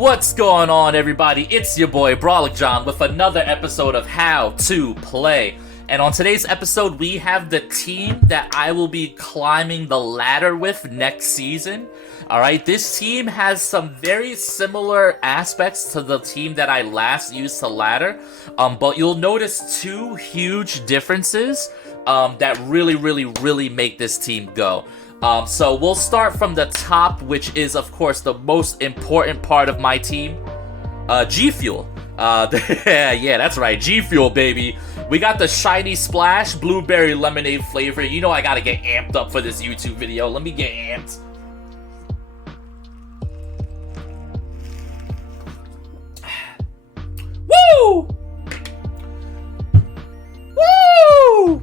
What's going on, everybody? It's your boy Brawlic John with another episode of How to Play. And on today's episode, we have the team that I will be climbing the ladder with next season. Alright, this team has some very similar aspects to the team that I last used to ladder. But you'll notice two huge differences that really make this team go. So we'll start from the top, which is, of course, the most important part of my team, G Fuel. Yeah, that's right, G Fuel, baby. We got the shiny splash, blueberry lemonade flavor. You know I gotta get amped up for this YouTube video. Let me get amped. Woo! Woo!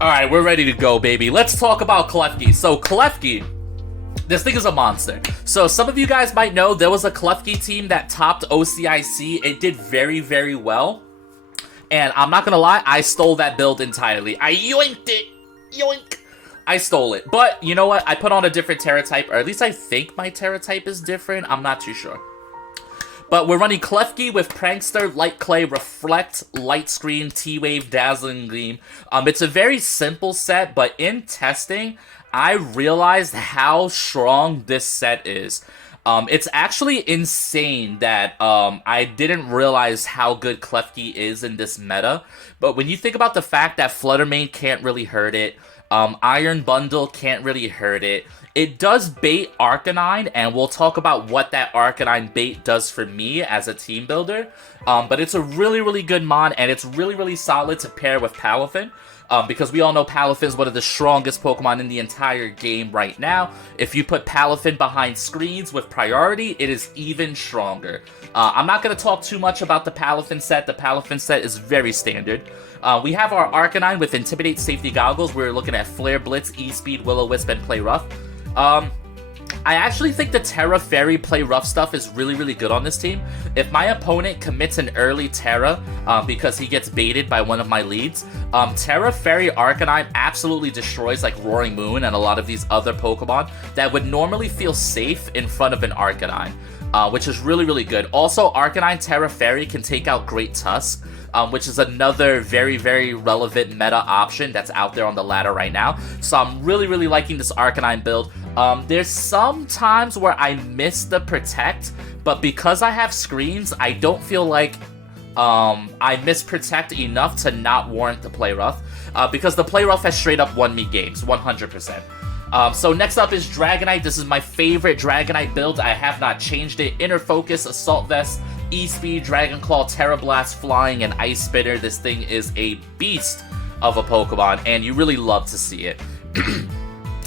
Alright, we're ready to go, baby. Let's talk about Klefki. So, Klefki, this thing is a monster. So, some of you guys might know there was a Klefki team that topped OCIC. It did very well. And I'm not gonna lie, I stole that build entirely. I yoinked it! Yoink! I stole it. But, you know what? I put on a different Terra type, or at least I think my Terra type is different. I'm not too sure. But we're running Klefki with Prankster, Light Clay, Reflect, Light Screen, T-Wave, Dazzling Gleam. It's a very simple set, but in testing, I realized how strong this set is. It's actually insane that I didn't realize how good Klefki is in this meta. But when you think about the fact that Flutter Mane can't really hurt it, Iron Bundle can't really hurt it, it does bait Arcanine, and we'll talk about what that Arcanine bait does for me as a team builder. But it's a really good mon, and it's really solid to pair with Palafin. Because we all know Palafin is one of the strongest Pokemon in the entire game right now. If you put Palafin behind screens with priority, it is even stronger. I'm not going to talk too much about the Palafin set. The Palafin set is very standard. We have our Arcanine with Intimidate, Safety Goggles. We're looking at Flare, Blitz, E-Speed, Will-O-Wisp, and Play Rough. I actually think the Terra Fairy Play Rough stuff is really good on this team. If my opponent commits an early Terra because he gets baited by one of my leads, Terra Fairy Arcanine absolutely destroys like Roaring Moon and a lot of these other Pokemon that would normally feel safe in front of an Arcanine, which is really good. Also, Arcanine Terra Fairy can take out Great Tusk, which is another very relevant meta option that's out there on the ladder right now. So I'm really liking this Arcanine build. There's some times where I miss the Protect, but because I have screens, I don't feel like I miss Protect enough to not warrant the Play Rough, because the Play Rough has straight up won me games, 100%. So next up is Dragonite. This is my favorite Dragonite build. I have not changed it. Inner Focus, Assault Vest, E-Speed, Dragon Claw, Terra Blast, Flying, and Ice Spitter. This thing is a beast of a Pokemon, and you really love to see it.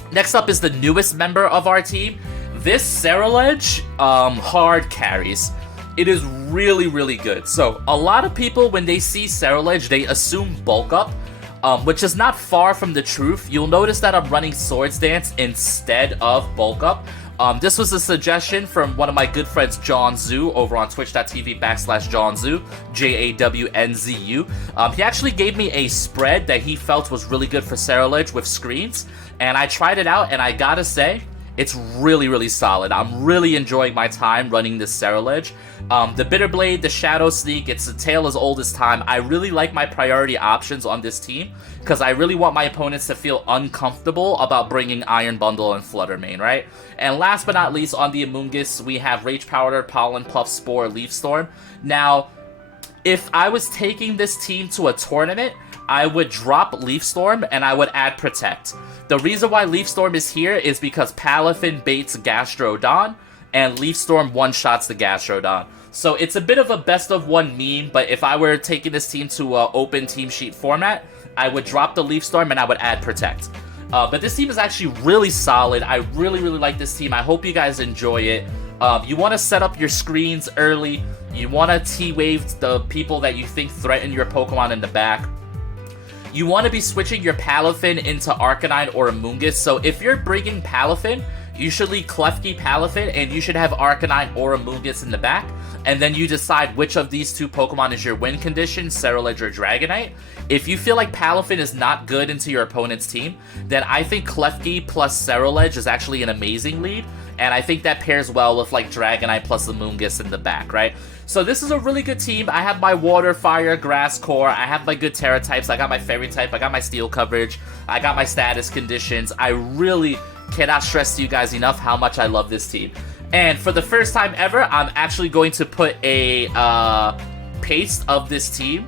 Next up is the newest member of our team. This CERULEDGE hard carries. It is really good. So a lot of people, when they see CERULEDGE, they assume Bulk Up, which is not far from the truth. You'll notice that I'm running Swords Dance instead of Bulk Up. This was a suggestion from one of my good friends, John Zhu, over on twitch.tv/JohnZhu, JAWNZU. He actually gave me a spread that he felt was really good for CERULEDGE with screens, and I tried it out, and I gotta say, it's really solid. I'm really enjoying my time running this CERULEDGE. The Bitter Blade, the Shadow Sneak, it's a tale as old as time. I really like my priority options on this team, because I really want my opponents to feel uncomfortable about bringing Iron Bundle and Flutter Mane, right? And last but not least, on the Amoonguss, we have Rage Powder, Pollen Puff, Spore, Leaf Storm. Now, if I was taking this team to a tournament, I would drop Leaf Storm and I would add Protect. The reason why Leaf Storm is here is because Palafin baits Gastrodon, and Leaf Storm one-shots the Gastrodon. So it's a bit of a best-of-one meme, but if I were taking this team to an open team sheet format, I would drop the Leaf Storm and I would add Protect. But this team is actually really solid. I really like this team. I hope you guys enjoy it. You want to set up your screens early. You want to T-Wave the people that you think threaten your Pokemon in the back. You want to be switching your Palafin into Arcanine or Amoonguss. So if you're bringing Palafin, you should lead Klefki, Palafin, and you should have Arcanine or Amoonguss in the back. And then you decide which of these two Pokemon is your win condition, CERULEDGE or Dragonite. If you feel like Palafin is not good into your opponent's team, then I think Klefki plus CERULEDGE is actually an amazing lead. And I think that pairs well with like Dragonite plus Amoonguss in the back, right? So this is a really good team. I have my Water, Fire, Grass core. I have my good Terra types. I got my Fairy type. I got my Steel coverage. I got my status conditions. I really cannot stress to you guys enough how much I love this team. And for the first time ever, I'm actually going to put a paste of this team.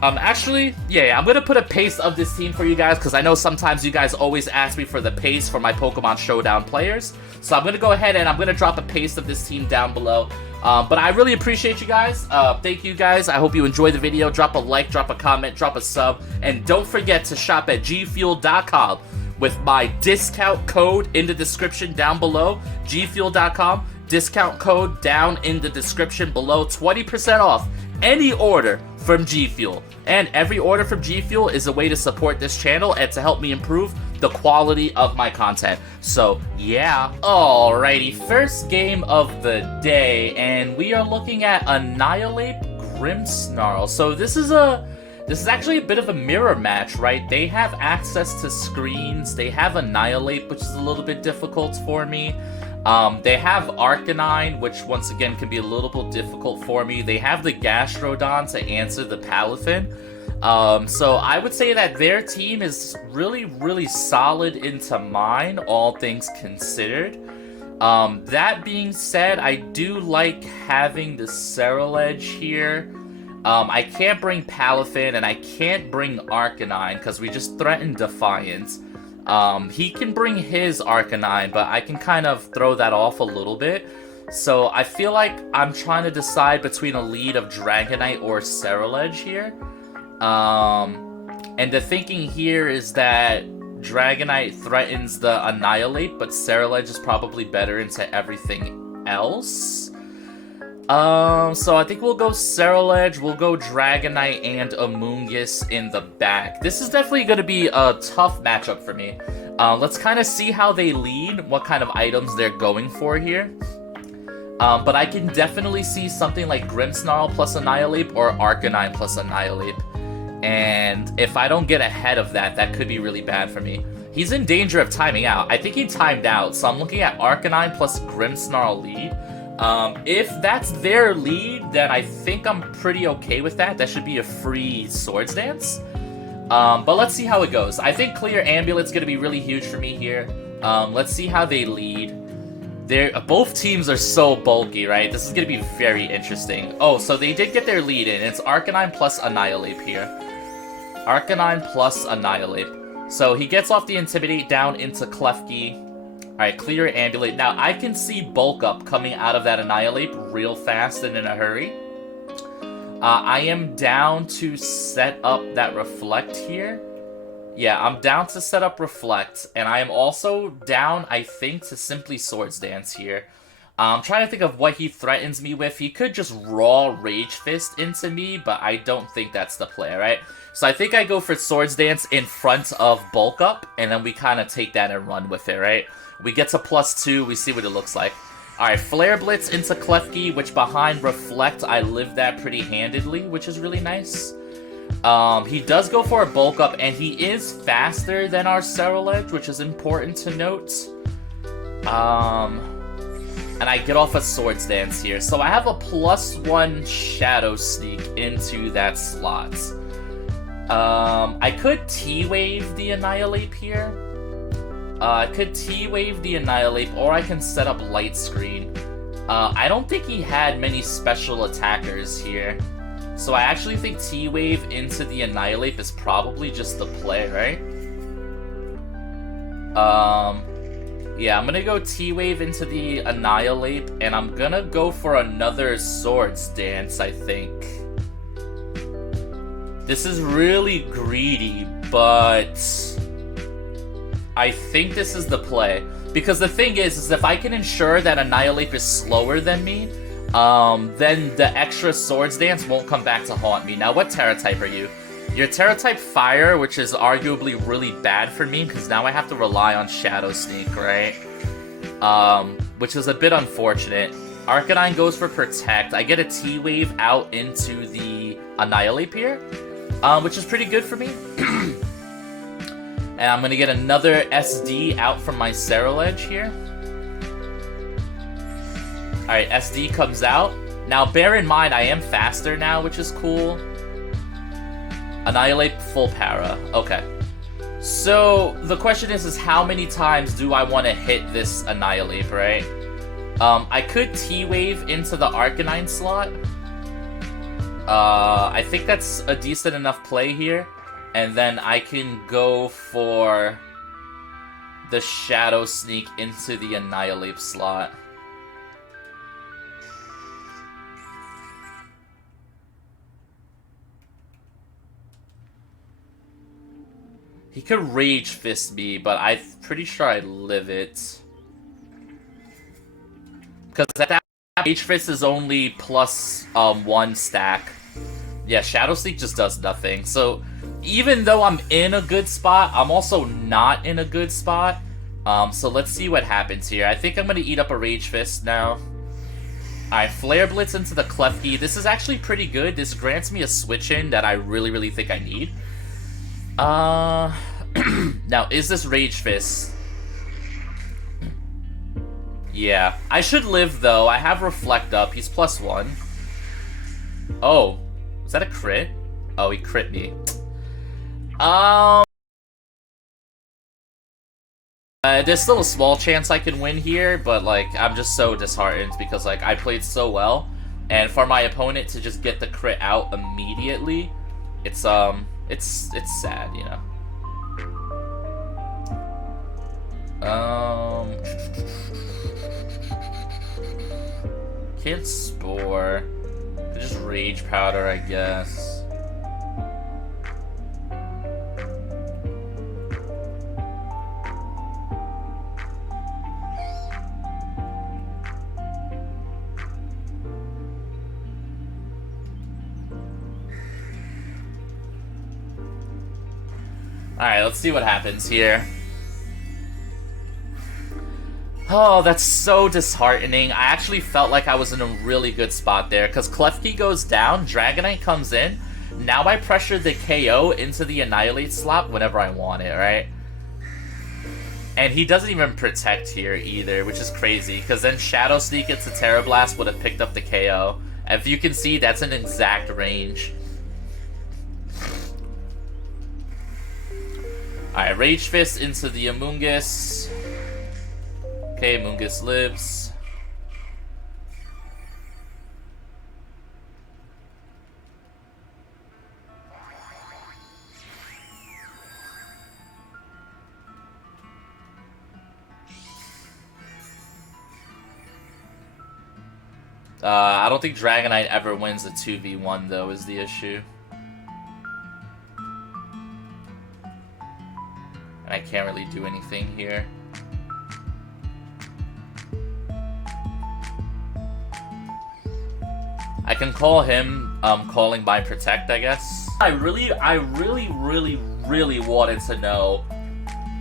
I'm going to put a paste of this team for you guys, because I know sometimes you guys always ask me for the paste for my Pokemon Showdown players. So I'm going to go ahead and I'm going to drop a paste of this team down below. But I really appreciate you guys. Thank you guys. I hope you enjoyed the video. Drop a like, drop a comment, drop a sub. And don't forget to shop at gfuel.com with my discount code in the description down below. gfuel.com, discount code down in the description below. 20% off any order from G Fuel. And every order from G Fuel is a way to support this channel and to help me improve the quality of my content. So, yeah. Alrighty, first game of the day, and we are looking at Annihilate Grimmsnarl. So this is actually a bit of a mirror match, right? They have access to screens. They have Annihilate, which is a little bit difficult for me. They have Arcanine, which once again can be a little bit difficult for me. They have the Gastrodon to answer the Palafin. So I would say that their team is really, really solid into mine, all things considered. That being said, I do like having the CERULEDGE here. I can't bring Palafin and I can't bring Arcanine because we just threatened Defiance. He can bring his Arcanine, but I can kind of throw that off a little bit. So I feel like I'm trying to decide between a lead of Dragonite or CERULEDGE here. And the thinking here is that Dragonite threatens the Annihilate, but CERULEDGE is probably better into everything else. So I think we'll go CERULEDGE, we'll go Dragonite and Amoonguss in the back. This is definitely going to be a tough matchup for me. Let's kind of see how they lead, what kind of items they're going for here. But I can definitely see something like Grimmsnarl plus Annihilate or Arcanine plus Annihilate. And if I don't get ahead of that, that could be really bad for me. He's in danger of timing out. I think he timed out, so I'm looking at Arcanine plus Grimmsnarl lead. If that's their lead, then I think I'm pretty okay with that. That should be a free Swords Dance. But let's see how it goes. I think Clear Amulet's going to be really huge for me here. Let's see how they lead. Both teams are so bulky, right? This is going to be very interesting. Oh, so they did get their lead in. It's Arcanine plus Annihilate here. Arcanine plus Annihilate. So he gets off the Intimidate down into Klefki. Alright, Clear Amulet. Now, I can see Bulk Up coming out of that Annihilate real fast and in a hurry. I am down to set up that Reflect here. Yeah, I'm down to set up Reflect, and I am also down, I think, to simply Swords Dance here. I'm trying to think of what he threatens me with. He could just raw Rage Fist into me, but I don't think that's the play, right? So I think I go for Swords Dance in front of Bulk Up, and then we kind of take that and run with it, right? We get to +2, we see what it looks like. Alright, Flare Blitz into Klefki, which behind Reflect, I live that pretty handedly, which is really nice. He does go for a Bulk Up, and he is faster than our CERULEDGE, which is important to note. And I get off a Swords Dance here. So I have a +1 Shadow Sneak into that slot. I could T-Wave the Annihilate here. I could T-Wave the Annihilate, or I can set up Light Screen. I don't think he had many special attackers here. So I actually think T-Wave into the Annihilate is probably just the play, right? Yeah, I'm gonna go T-Wave into the Annihilate, and I'm gonna go for another Swords Dance, I think. This is really greedy, but I think this is the play. Because the thing is if I can ensure that Annihilate is slower than me, then the extra Swords Dance won't come back to haunt me. Now, what Terra type are you? You're Terra type Fire, which is arguably really bad for me, because now I have to rely on Shadow Sneak, right? which is a bit unfortunate. Arcanine goes for Protect. I get a T-Wave out into the Annihilate here, which is pretty good for me. And I'm going to get another SD out from my CERULEDGE here. Alright, SD comes out. Now, bear in mind, I am faster now, which is cool. Annihilate full para. Okay. So, the question is how many times do I want to hit this Annihilate, right? I could T-Wave into the Arcanine slot. I think that's a decent enough play here. And then I can go for the Shadow Sneak into the Annihilate slot. He could Rage Fist me, but I'm pretty sure I'd live it. Because at that Rage Fist is only plus 1 stack. Yeah, Shadow Sneak just does nothing. So even though I'm in a good spot, I'm also not in a good spot. So let's see what happens here. I think I'm going to eat up a Rage Fist now. Alright, Flare Blitz into the Klefki. This is actually pretty good. This grants me a switch-in that I really, really think I need. Now, is this Rage Fist? Yeah. I should live, though. I have Reflect up. He's +1. Oh. Was that a crit? Oh, he crit me. There's still a small chance I can win here, but, like, I'm just so disheartened because, like, I played so well. And for my opponent to just get the crit out immediately, it's sad, you know. Can't Spore. Could just Rage Powder, I guess. Alright, let's see what happens here. Oh, that's so disheartening. I actually felt like I was in a really good spot there, because Klefki goes down, Dragonite comes in, now I pressure the KO into the Annihilate slot whenever I want it, right? And he doesn't even Protect here either, which is crazy, because then Shadow Sneak into Terra Blast would have picked up the KO. If you can see, that's an exact range. Alright, Rage Fist into the Amoonguss. Okay, Amoonguss lives. I don't think Dragonite ever wins a 2v1 though, is the issue. And I can't really do anything here. I can call him, calling by Protect, I guess. I really wanted to know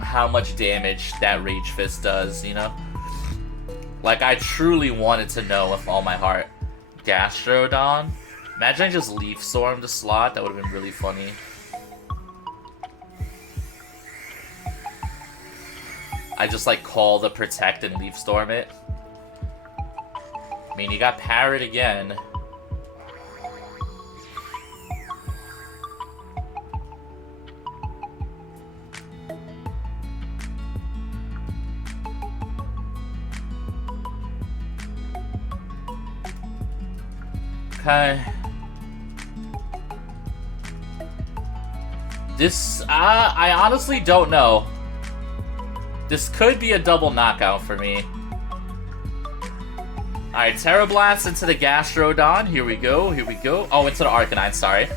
how much damage that Rage Fist does, you know? Like, I truly wanted to know with all my heart. Gastrodon? Imagine I just Leaf Storm the slot, that would have been really funny. I just, like, call the Protect and Leaf Storm it. I mean, you got Parrot again. Okay. This, I honestly don't know. This could be a double knockout for me. Alright, Terra Blast into the Gastrodon. Here we go, here we go. Oh, into the Arcanine, sorry.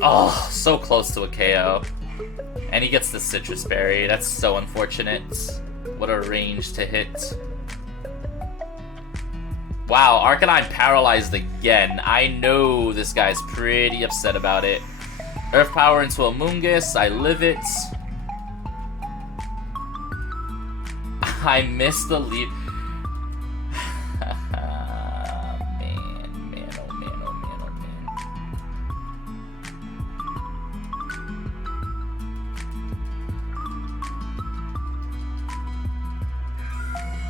Oh, so close to a KO. And he gets the Citrus Berry. That's so unfortunate. What a range to hit. Wow, Arcanine paralyzed again. I know this guy's pretty upset about it. Earth Power into Amoonguss. I live it. I missed the lead. Man, oh man, oh man, oh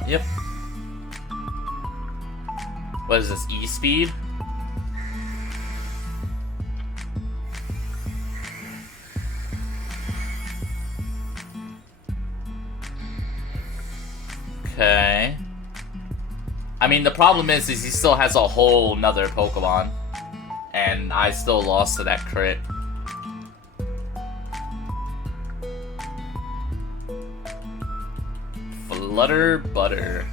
man. Yep. What is this, E-speed? Okay. I mean, the problem is he still has a whole nother Pokemon. And I still lost to that crit. Flutter Butter.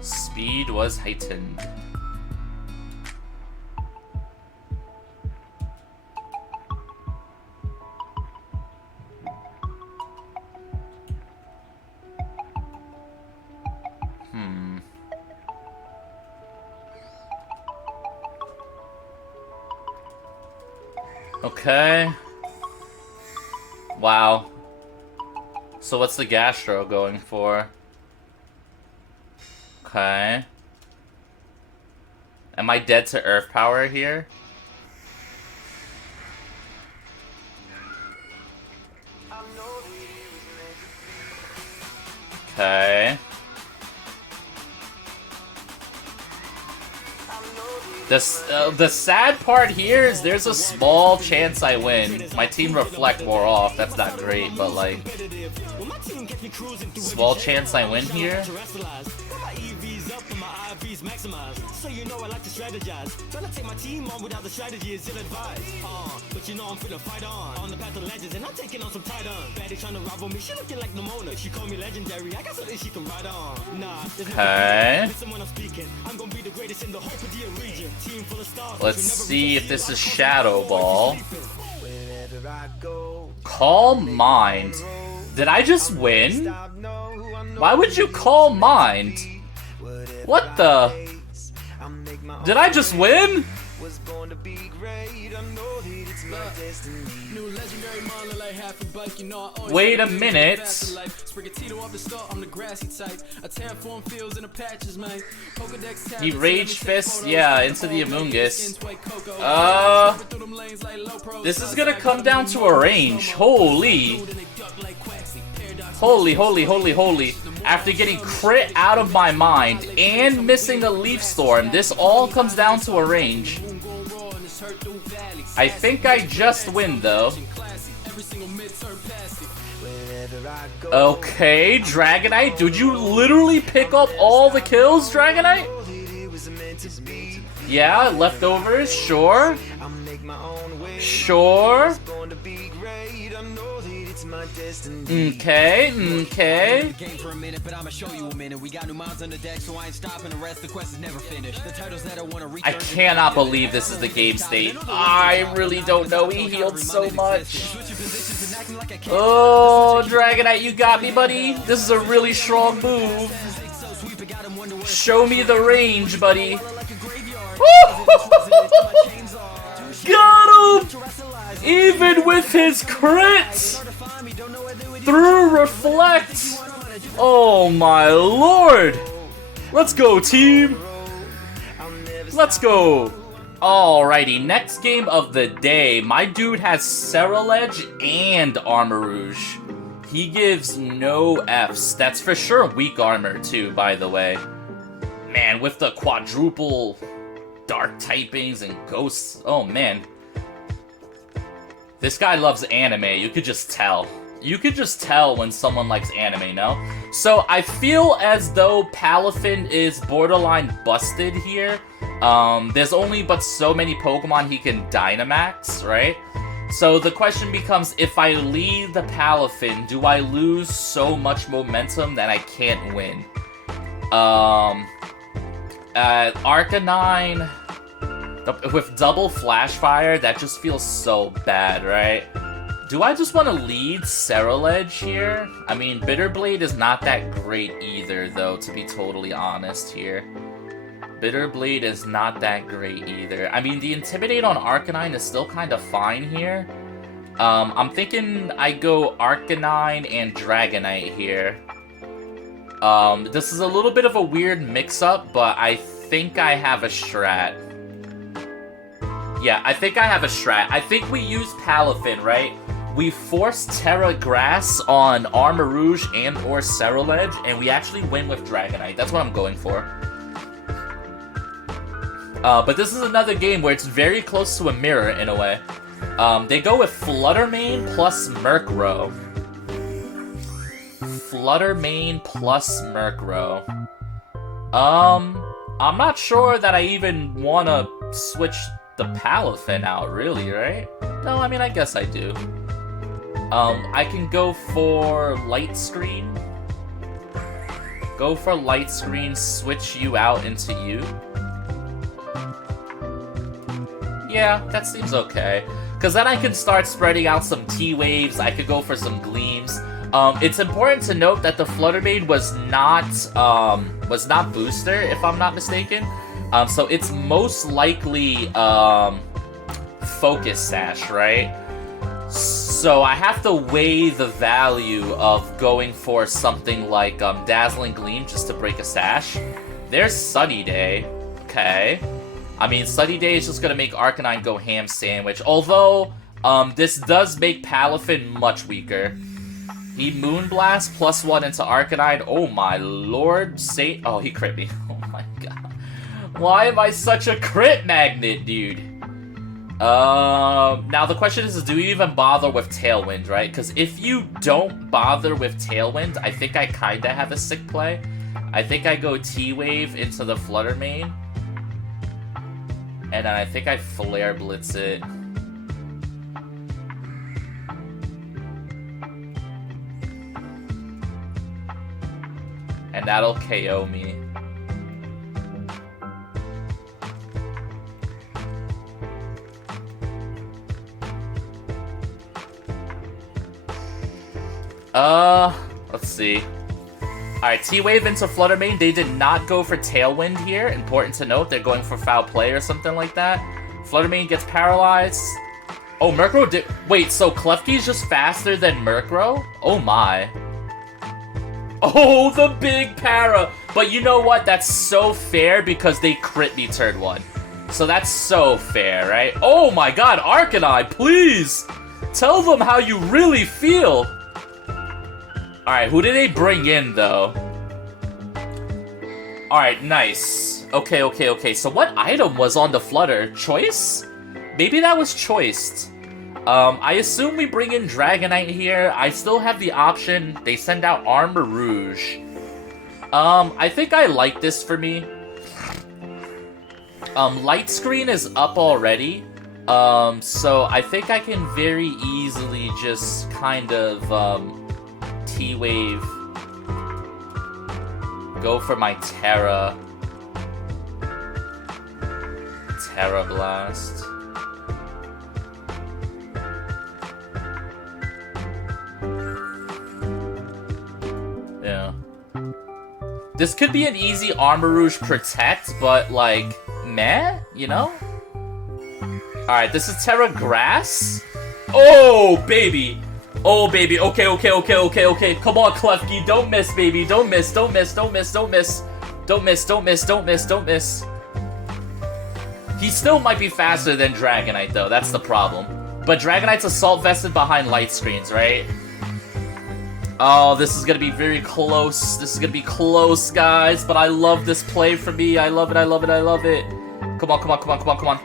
Speed was heightened. Okay. Wow. So what's the Gastro going for? Okay. Am I dead to Earth Power here? Okay. The sad part here is there's a small chance I win. My team reflect more off. That's not great, but like... Small chance I win here? So you know I like to strategize. Trying to take my team on without the strategy is ill-advised. But you know I'm finna fight on the path of legends, and I'm taking on some Titan. Baddie trying to rival me, she looking like Nimona. She call me legendary, I got something she can ride on. Nah, okay. Listen when I'm speaking. I'm gonna be the greatest in the whole Padilla region. Team full of stars. Let's see if this is Shadow Ball. Calm Mind. Did I just win? Why would you call Mind? What the? Did I just win? Wait a minute. He Rage Fist, yeah, into the Amoonguss. This is gonna come down to a range. Holy. Holy, holy, holy, holy. After getting crit out of my mind and missing a Leaf Storm, this all comes down to a range. I think I just win, though. Okay, Dragonite. Did you literally pick up all the kills, Dragonite? Yeah, leftovers, sure. Sure. Okay, okay. I cannot believe this is the game state. I really don't know. He healed so much. Oh, Dragonite, you got me, buddy. This is a really strong move. Show me the range, buddy. Got him! Even with his crits! Through Reflect! Oh my lord! Let's go, team! Let's go! Alrighty, next game of the day. My dude has CERULEDGE and Armor Rouge. He gives no Fs. That's for sure weak armor, too, by the way. Man, with the quadruple dark typings and ghosts. Oh, man. This guy loves anime. You could just tell. You could just tell when someone likes anime, no? So I feel as though Palafin is borderline busted here. There's only but so many Pokemon he can Dynamax, right? So the question becomes, if I lead the Palafin, do I lose so much momentum that I can't win? Arcanine, with double Flash Fire, that just feels so bad, right? Do I just want to lead CERULEDGE here? I mean, Bitterblade is not that great either, though, to be totally honest here. Bitterblade is not that great either. I mean, the Intimidate on Arcanine is still kind of fine here. I'm thinking I go Arcanine and Dragonite here. This is a little bit of a weird mix-up, but I think I have a strat. Yeah, I think I have a strat. I think we use Palafin, right? We force Terra Grass on Armarouge and or Ceruledge, and we actually win with Dragonite. That's what I'm going for. But this is another game where it's very close to a mirror, in a way. They go with Fluttermane plus Murkrow. Fluttermane plus Murkrow. I'm not sure that I even want to switch the Palafin out, really, right? No, I mean, I guess I do. I can go for Light Screen. Go for Light Screen, switch you out into you. Yeah, that seems okay. Because then I can start spreading out some T-Waves, I could go for some Gleams. It's important to note that the Fluttermane was not booster, if I'm not mistaken. So it's most likely Focus Sash, right? So I have to weigh the value of going for something like Dazzling Gleam just to break a Sash. There's Sunny Day. Okay. I mean, Sunny Day is just going to make Arcanine go ham sandwich. Although, this does make Palafin much weaker. He Moonblast +1 into Arcanine. Oh my lord. Oh, he crit me. Oh my god. Why am I such a crit magnet, dude? Now the question is do you even bother with Tailwind, right? Because if you don't bother with Tailwind, I think I kinda have a sick play. I think I go T-Wave into the Fluttermane. And then I think I Flare Blitz it. And that'll KO me. Let's see. Alright, T-Wave into Fluttermane. They did not go for Tailwind here. Important to note, they're going for Foul Play or something like that. Fluttermane gets paralyzed. Oh, Murkrow did... Wait, so Klefki's just faster than Murkrow? Oh my. Oh, the big para! But you know what? That's so fair because they crit me turn 1. So that's so fair, right? Oh my god, Arcanine, please! Tell them how you really feel! Alright, who did they bring in, though? Alright, nice. Okay. So what item was on the Flutter? Choice? Maybe that was choiced. I assume we bring in Dragonite here. I still have the option. They send out Armarouge. I think I like this for me. Light Screen is up already. So I think I can very easily just kind of, T-Wave. Go for my Terra. Terra Blast. Yeah. This could be an easy Armarouge Protect, but like, meh, you know? Alright, this is Terra Grass. Oh, baby. Oh, baby. Okay. Come on, Klefki. Don't miss, baby. Don't miss. He still might be faster than Dragonite, though. That's the problem. But Dragonite's Assault Vested behind Light Screens, right? Oh, this is gonna be very close. This is gonna be close, guys. But I love this play for me. I love it. Come on.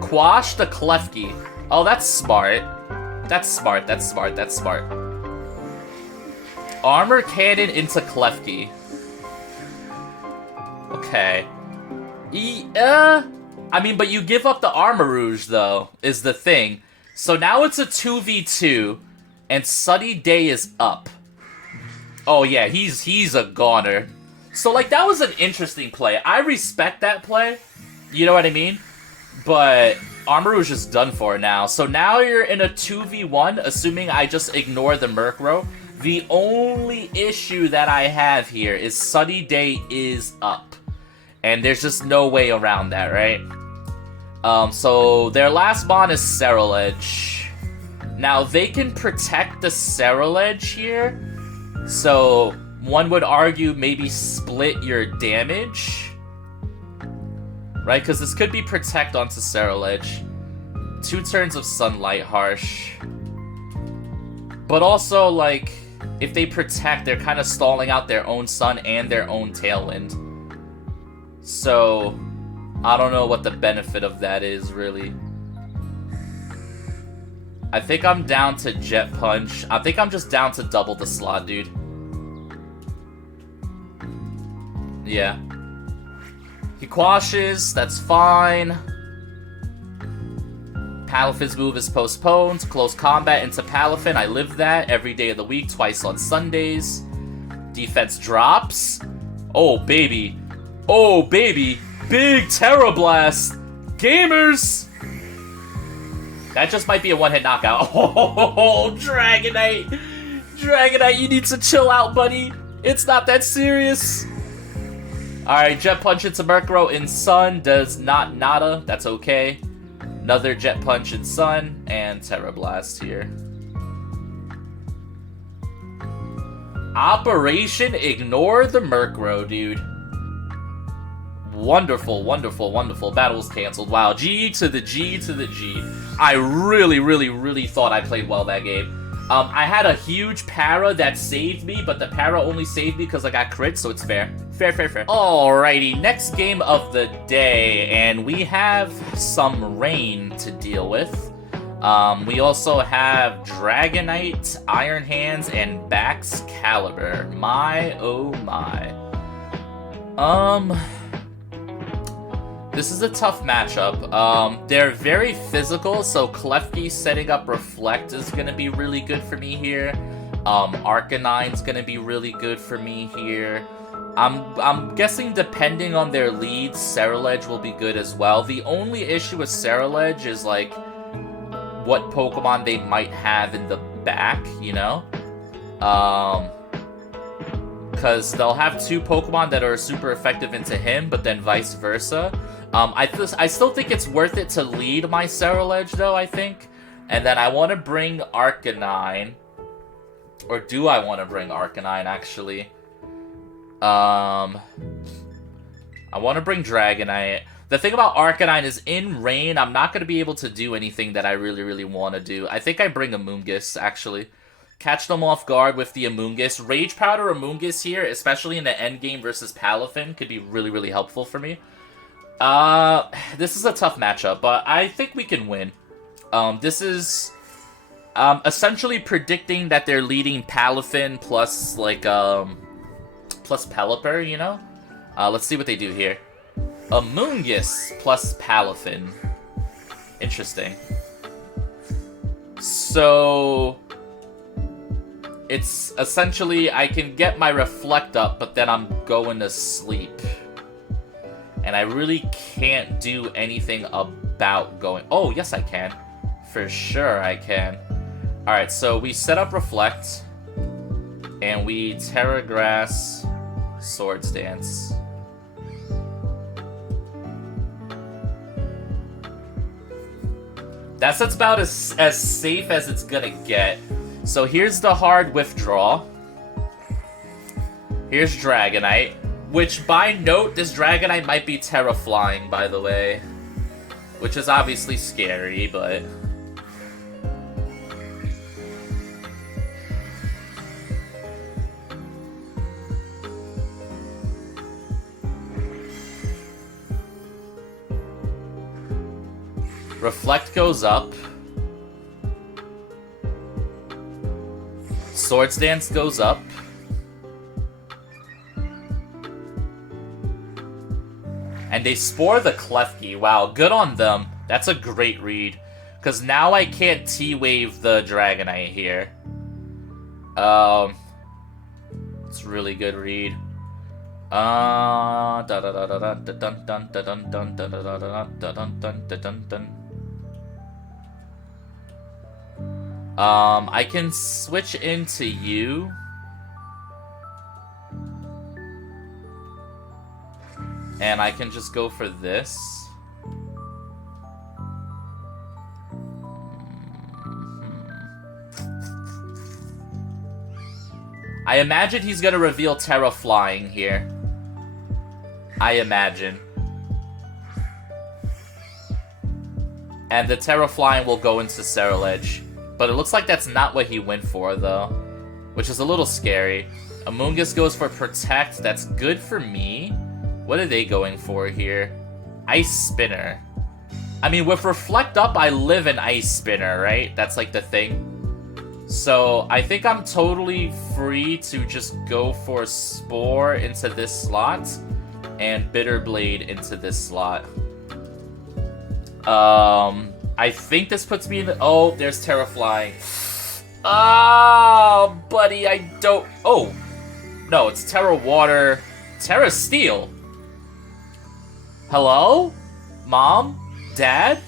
Quash the Klefki. Oh, that's smart. That's smart. Armor Cannon into Klefki. Okay. I mean, but you give up the Armarouge, though, is the thing. So now it's a 2v2, and Sunny Day is up. Oh, yeah, he's a goner. So, like, that was an interesting play. I respect that play. You know what I mean? But Armarouge is done for now. So now you're in a 2v1, assuming I just ignore the Murkrow. The only issue that I have here is Sunny Day is up. And there's just no way around that, right? So their last mon is CERULEDGE. Now, they can protect the CERULEDGE here. So, one would argue maybe split your damage. Right? Because this could be protect onto CERULEDGE. 2 turns of Sunlight Harsh. But also, like, if they protect, they're kind of stalling out their own Sun and their own Tailwind. So, I don't know what the benefit of that is, really. I think I'm down to Jet Punch. I think I'm just down to double the slot, dude. Yeah. He quashes, that's fine. Palafin's move is postponed. Close combat into Palafin. I live that every day of the week, twice on Sundays. Defense drops. Oh, baby. Oh, baby. Big Terra Blast. Gamers! That just might be a one-hit knockout. Oh, Dragonite. Dragonite, you need to chill out, buddy. It's not that serious. Alright, Jet Punch into Murkrow in Sun. Does not nada. That's okay. Another Jet Punch in Sun. And Terra Blast here. Operation Ignore the Murkrow, dude. Wonderful, wonderful, wonderful. Battle's canceled. Wow, G to the G to the G. I really, really, really thought I played well that game. I had a huge para that saved me, but the para only saved me because I got crit, so it's fair. Fair, fair, fair. Alrighty, next game of the day, and we have some rain to deal with. We also have Dragonite, Iron Hands, and Baxcalibur. My, oh my. This is a tough matchup. They're very physical, so Klefki setting up Reflect is going to be really good for me here. Arcanine's going to be really good for me here. I'm guessing depending on their leads, CERULEDGE will be good as well. The only issue with CERULEDGE is, like, what Pokemon they might have in the back, you know? Because they'll have 2 Pokemon that are super effective into him, but then vice versa. I still think it's worth it to lead my CERULEDGE, though, I think. And then I want to bring Arcanine. Or do I want to bring Arcanine, actually? I want to bring Dragonite. The thing about Arcanine is, in rain, I'm not going to be able to do anything that I really, really want to do. I think I bring Amoonguss, actually. Catch them off guard with the Amoonguss. Rage Powder Amoonguss here, especially in the endgame versus Palafin, could be really, really helpful for me. This is a tough matchup, but I think we can win. This is essentially predicting that they're leading Palafin plus, like, plus Pelipper, you know? Let's see what they do here. Amoonguss plus Palafin. Interesting. So, it's essentially, I can get my Reflect up, but then I'm going to sleep. And I really can't do anything about going... Oh, yes I can. For sure I can. Alright, so we set up Reflect. And we Terra Grass, Swords Dance. That's about as safe as it's gonna get. So here's the hard withdraw. Here's Dragonite. Which, by note, this Dragonite might be Terra Flying, by the way. Which is obviously scary, but... Reflect goes up. Swords Dance goes up. And they spore the Klefki. Wow, good on them. That's a great read. Because now I can't T-Wave the Dragonite here. It's a really good read. I can switch into you. And I can just go for this. I imagine he's gonna reveal Terra Flying here. I imagine. And the Terra Flying will go into CERULEDGE. But it looks like that's not what he went for, though. Which is a little scary. Amoonguss goes for Protect. That's good for me. What are they going for here? Ice Spinner. I mean, with Reflect Up, I live in Ice Spinner, right? That's like the thing. So, I think I'm totally free to just go for Spore into this slot. And Bitter Blade into this slot. I think this puts me in the... Oh, there's Terra Flying. Oh, buddy, I don't... Oh. No, it's Terra Water. Terra Steel. Hello? Mom? Dad?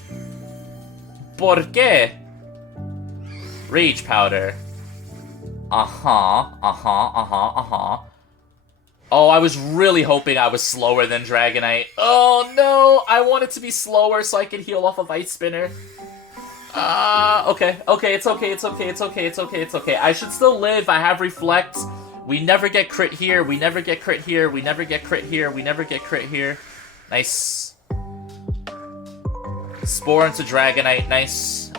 ¿Por qué? Rage Powder. Oh, I was really hoping I was slower than Dragonite. Oh, no! I want it to be slower so I can heal off of Ice Spinner. Okay, it's okay. I should still live. I have Reflect. We never get crit here. We never get crit here. We never get crit here. We never get crit here. Nice. Spore into Dragonite. Nice.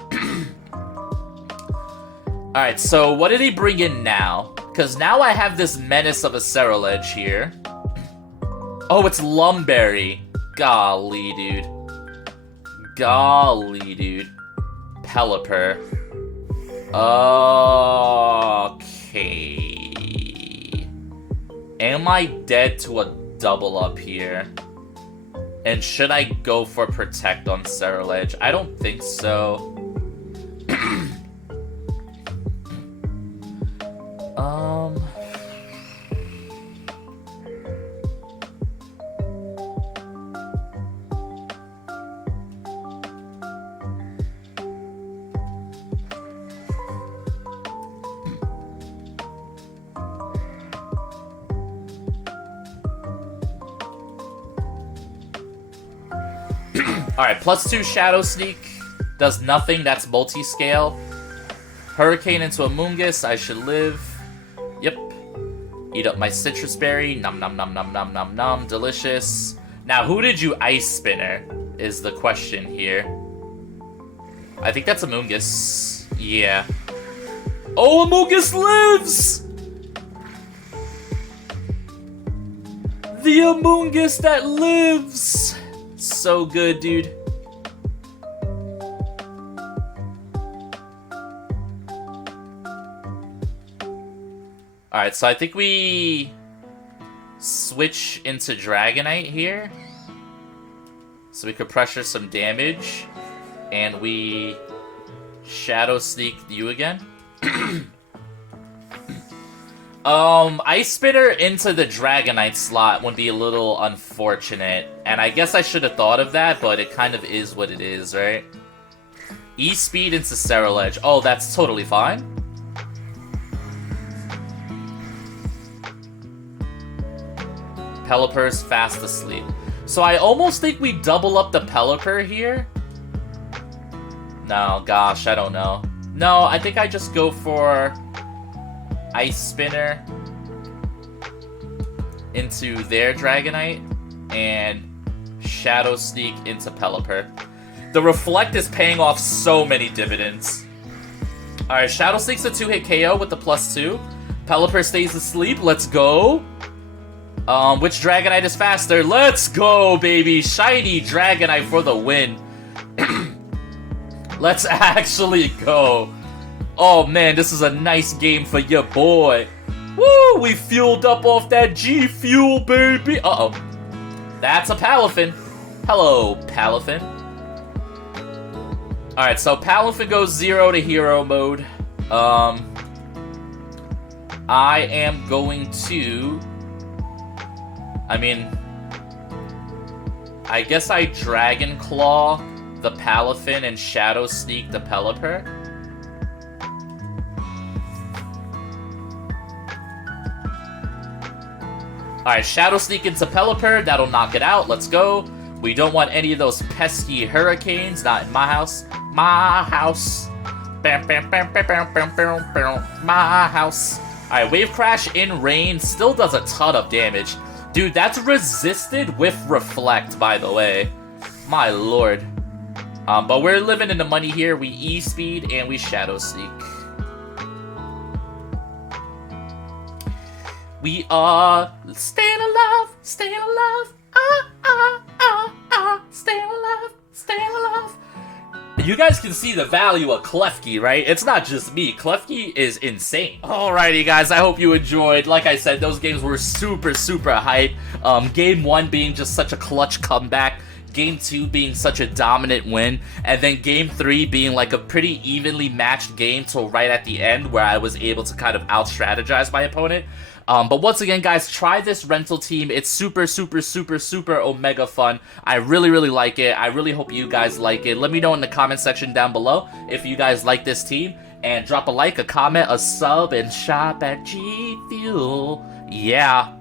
Alright, so what did he bring in now? Because now I have this menace of a CERULEDGE here. Oh, it's Lumberry. Golly, dude. Golly, dude. Pelipper. Okay. Am I dead to a double up here? And should I go for Protect on CERULEDGE? I don't think so. Alright, +2 Shadow Sneak. Does nothing, that's multi-scale. Hurricane into Amoonguss, I should live. Yep. Eat up my Citrus Berry. Nom nom nom nom nom nom nom. Delicious. Now, who did you Ice Spinner? Is the question here. I think that's Amoonguss. Yeah. Oh, Amoonguss lives! The Amoonguss that lives! So good, dude. Alright, so I think we switch into Dragonite here. So we could pressure some damage. And we Shadow Sneak you again. Ice Spinner into the Dragonite slot would be a little unfortunate. And I guess I should have thought of that, but it kind of is what it is, right? E-Speed into CERULEDGE. Oh, that's totally fine. Pelipper's fast asleep. So I almost think we double up the Pelipper here. No, gosh, I don't know. No, I think I just go for Ice Spinner into their Dragonite and Shadow Sneak into Pelipper. The Reflect is paying off so many dividends. Alright, Shadow Sneak's a 2-hit KO with the +2. Pelipper stays asleep. Let's go. Which Dragonite is faster? Let's go, baby! Shiny Dragonite for the win. Let's actually go. Oh man, this is a nice game for your boy. Woo! We fueled up off that G Fuel, baby! Uh-oh. That's a Palafin. Hello, Palafin. Alright, so Palafin goes 0 to hero mode. I am going to... I mean... I guess I Dragon Claw the Palafin and Shadow Sneak the Pelipper. Alright, Shadow Sneak into Pelipper. That'll knock it out. Let's go. We don't want any of those pesky hurricanes. Not in my house. My house. Bam, bam, bam, bam, bam, bam, bam, bam. My house. Alright, Wave Crash in rain still does a ton of damage. Dude, that's resisted with Reflect, by the way. My lord. But we're living in the money here. We E-Speed and we Shadow Sneak. We are staying alive, staying alive. Staying alive, staying alive. You guys can see the value of Klefki, right? It's not just me. Klefki is insane. Alrighty, guys. I hope you enjoyed. Like I said, those games were super, super hype. Game 1 being just such a clutch comeback. Game 2 being such a dominant win. And then Game 3 being like a pretty evenly matched game till right at the end where I was able to kind of out-strategize my opponent. But once again, guys, try this rental team. It's super, super, super, super omega fun. I really, really like it. I really hope you guys like it. Let me know in the comment section down below if you guys like this team. And drop a like, a comment, a sub, and shop at G Fuel. Yeah.